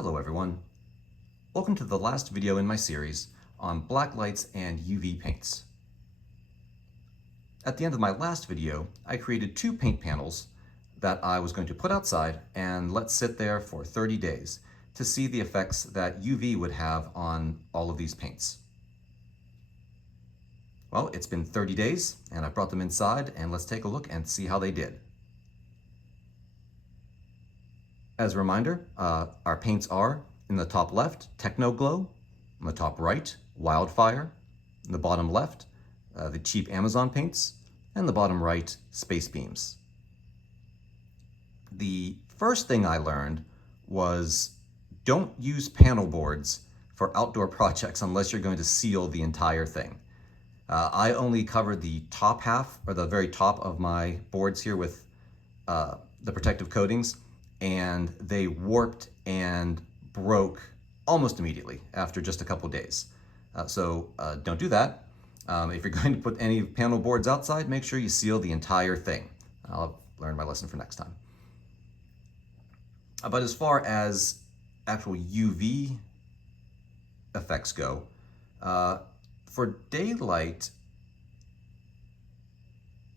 Hello everyone. Welcome to the last video in my series on black lights and UV paints. At the end of my last video, I created two paint panels that I was going to put outside and let sit there for 30 days to see the effects that UV would have on all of these paints. Well, it's been 30 days and I brought them inside, and let's take a look and see how they did. As a reminder, our paints are, in the top left, Techno Glow; in the top right, Wildfire; in the bottom left, the cheap Amazon paints; and the bottom right, Space Beams. The first thing I learned was don't use panel boards for outdoor projects unless you're going to seal the entire thing. I only covered the top half, or the very top of my boards here, with the protective coatings, and they warped and broke almost immediately after just a couple days. So don't do that. If you're going to put any panel boards outside, make sure you seal the entire thing. I'll learn my lesson for next time. But as far as actual UV effects go, for daylight,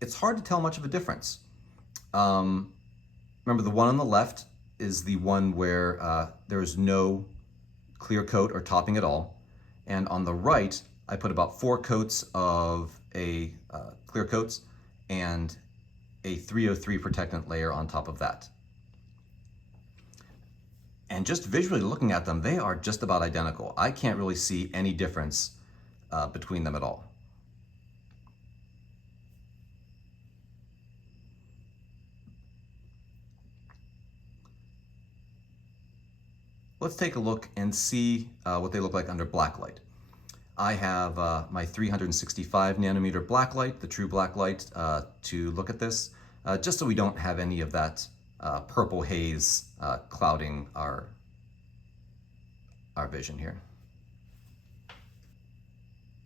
it's hard to tell much of a difference. Remember, the one on the left is the one where there's no clear coat or topping at all. And on the right, I put about 4 coats of a clear coats and a 303 protectant layer on top of that. And just visually looking at them, they are just about identical. I can't really see any difference between them at all. Let's take a look and see what they look like under blacklight. I have my 365 nanometer blacklight, the true blacklight, to look at this, just so we don't have any of that purple haze clouding our vision here.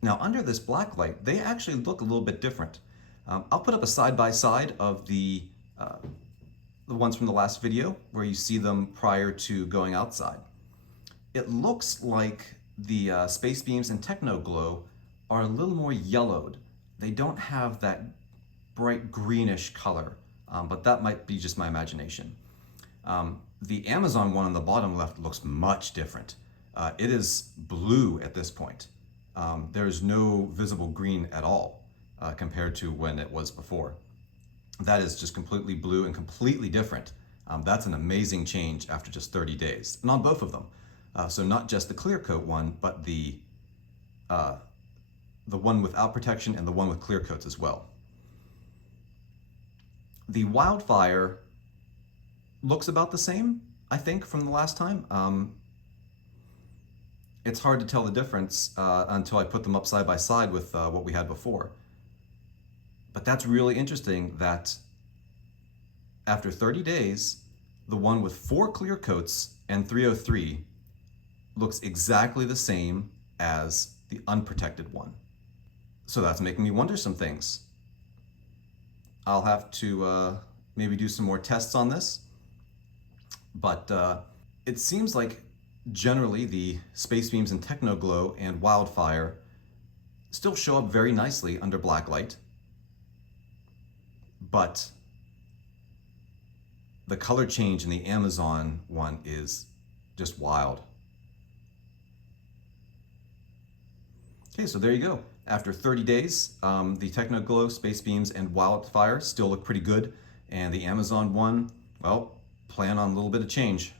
Now, under this blacklight, they actually look a little bit different. I'll put up a side-by-side of the ones from the last video where you see them prior to going outside. It looks like the Space Beams and Techno Glow are a little more yellowed. They don't have that bright greenish color, but that might be just my imagination. The Amazon one on the bottom left looks much different. It is blue at this point. There's no visible green at all compared to when it was before. That is just completely blue and completely different. That's an amazing change after just 30 days, and on both of them. So not just the clear coat one, but the one without protection and the one with clear coats as well. The Wildfire looks about the same, I think, from the last time. It's hard to tell the difference until I put them up side by side with what we had before. But that's really interesting that after 30 days, the one with 4 clear coats and 303 looks exactly the same as the unprotected one. So that's making me wonder some things. I'll have to maybe do some more tests on this, but it seems like generally the Space Beams and Techno Glow and Wildfire still show up very nicely under blacklight, but the color change in the Amazon one is just wild. Okay, so there you go. After 30 days, the Techno Glow, Space Beams, and Wildfire still look pretty good, and the Amazon one, well, plan on a little bit of change.